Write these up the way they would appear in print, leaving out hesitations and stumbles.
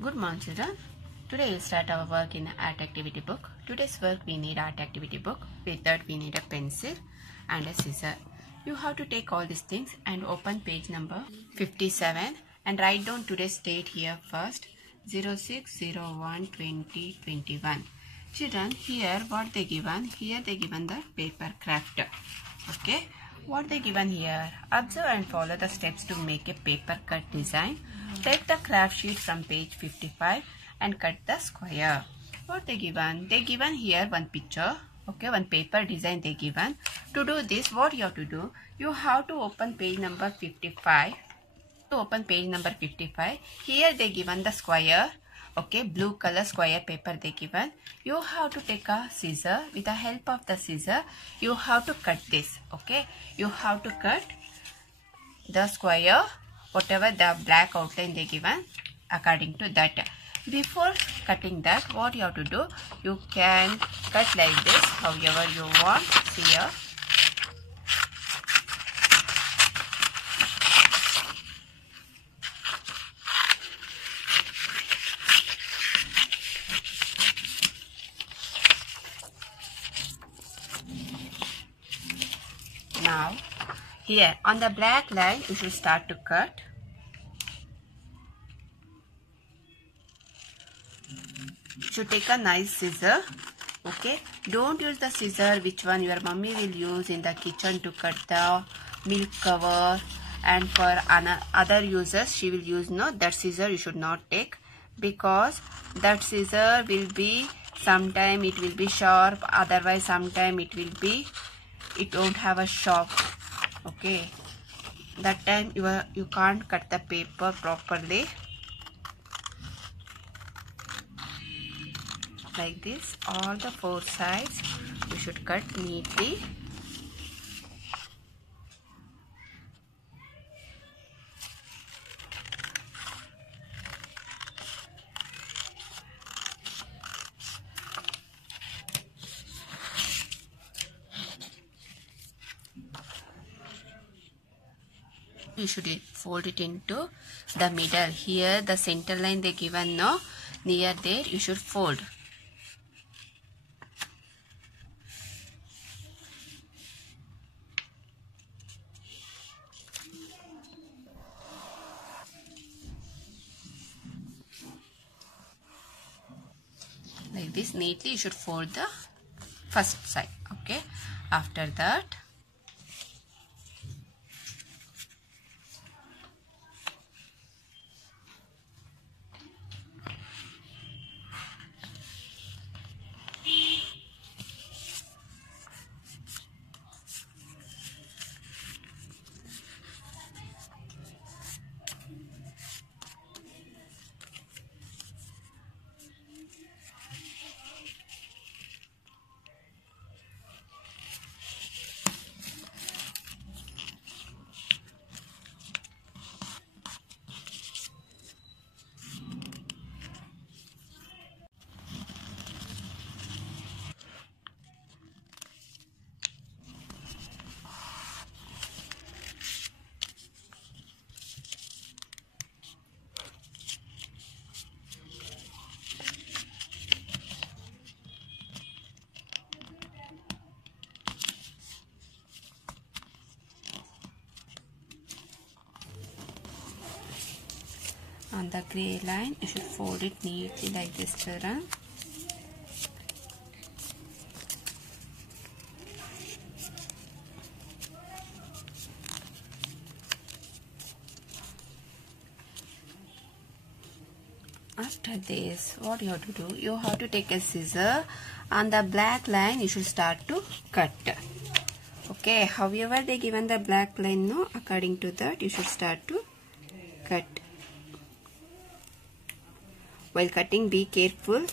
Good morning, children. Today we'll start our work in art activity book. Today's work we need art activity book. With that we need a pencil and a scissor. You have to take all these things and open page number 57 and write down today's date here first. 06/01/2021. Children, here what they given? Here they given the paper craft. Okay. What they given here? Observe and follow the steps to make a paper cut design. Take the craft sheet from page 55 and cut the square. What they given? They given here one picture. Okay, one paper design they given. To do this, what you have to do? You have to open page number 55. To open page number 55, here they given the square. Okay, blue color square paper they given. You have to take a scissor. With the help of the scissor, you have to cut this. Okay, you have to cut the square, whatever the black outline they given, according to that. Before cutting that, what you have to do? You can cut like this, however you want. Here. Now, here on the black line, you should start to cut. You should take a nice scissor. Okay, don't use the scissor which one your mummy will use in the kitchen to cut the milk cover, and for other users she will use that scissor. You should not take, because that scissor will be sometime it will be sharp, otherwise sometime it won't have a sharp. Okay, that time you can't cut the paper properly. Like this, all the four sides you should cut neatly. You should fold it into the middle. Here the center line they given near there you should fold. Like this, neatly you should fold the first side. Okay, after that on the grey line you should fold it neatly like this, children. After this, what you have to do? You have to take a scissor. On the black line you should start to cut. Okay, however they given the black line, according to that you should start to cut. While cutting, be careful.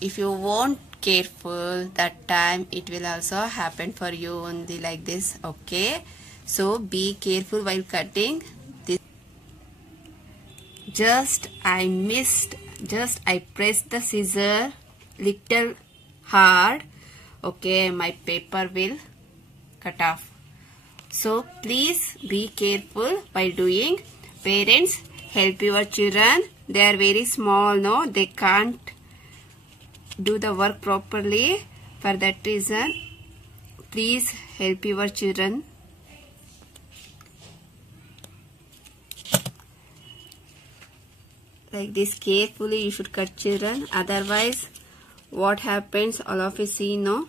If you won't careful, that time it will also happen for you only like this. Okay, so be careful while cutting this. I pressed the scissor little hard. Okay, my paper will cut off. So please be careful while doing. Parents, help your children. They are very small, no? They can't do the work properly. For that reason, please help your children. Like this, carefully you should cut, children. Otherwise, what happens, all of you see, no?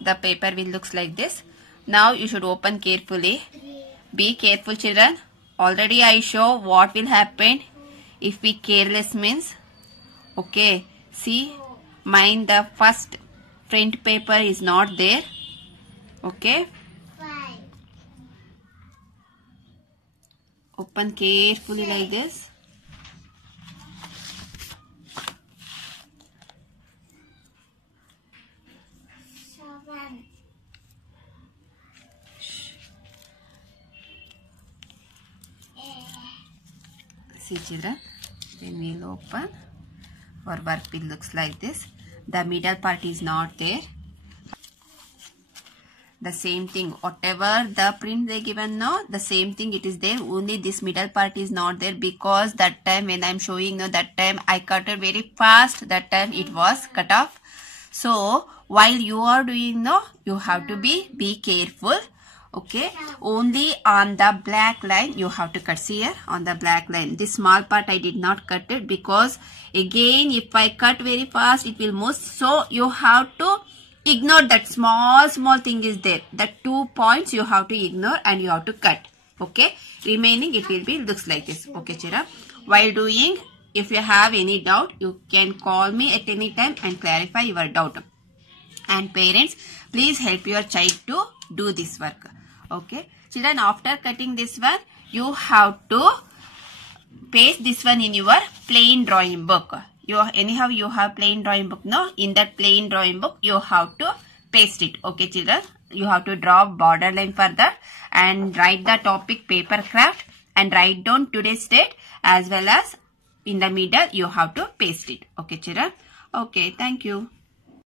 The paper will looks like this. Now you should open carefully. Be careful, children. Already I show what will happen if we careless means. Okay, see, mine the first print paper is not there. Okay, open carefully like this. See, children, then we'll open. Our work will looks like this. The middle part is not there. The same thing, whatever the print they given now, the same thing it is there. Only this middle part is not there because that time when I'm showing now, that time I cut it very fast. That time it was cut off. So while you are doing now, you have to be careful. Okay, only on the black line you have to cut. See here on the black line, this small part I did not cut it because again if I cut very fast it will move. So you have to ignore that small thing is there. The 2 points you have to ignore and you have to cut. Okay, remaining it will be looks like this. Okay, children, while doing, if you have any doubt, you can call me at any time and clarify your doubt. And parents, please help your child to do this work. Okay, children, after cutting this one, you have to paste this one in your plain drawing book. Anyhow you have plain drawing book, no? In that plain drawing book, you have to paste it. Okay, children, you have to draw border line for that and write the topic paper craft and write down today's date as well as in the middle you have to paste it. Okay children. Okay, thank you.